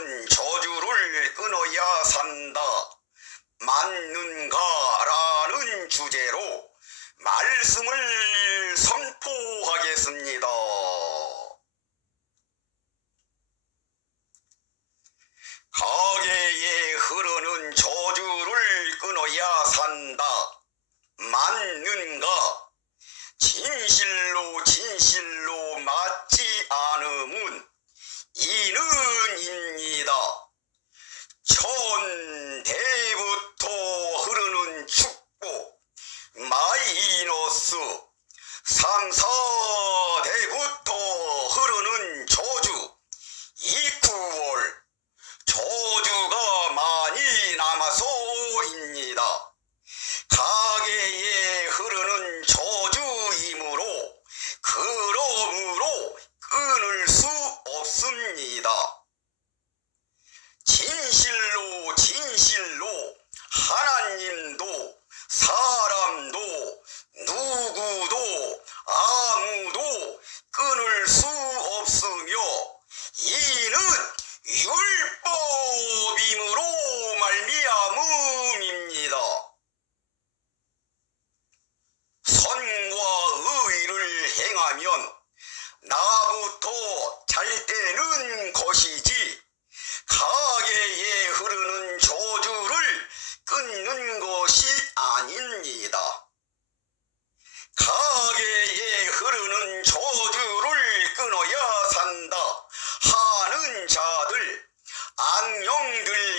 흐르는 저주를 끊어야 산다. 맞는가라는 주제로 말씀을 선포하겠습니다. 가게에 흐르는 저주를 끊어야 산다. 맞는가? 진실로 진실로 맞지 않음은 이는입니다. 천대부터 흐르는 축복 마이너스 삼사대부터 흐르는 저주 이구월 저주가 많이 남아서입니다. 가게에 흐르는 저주이므로 그러므로 끊을 수 없습니다. 진실로 진실로 하나님도 사람도 누구도 아무도 끊을 수 없으며 이는 율법임으로 말미암음입니다. 선과 의를 행하면 나부터 하여 산다. 하는 자들 악령들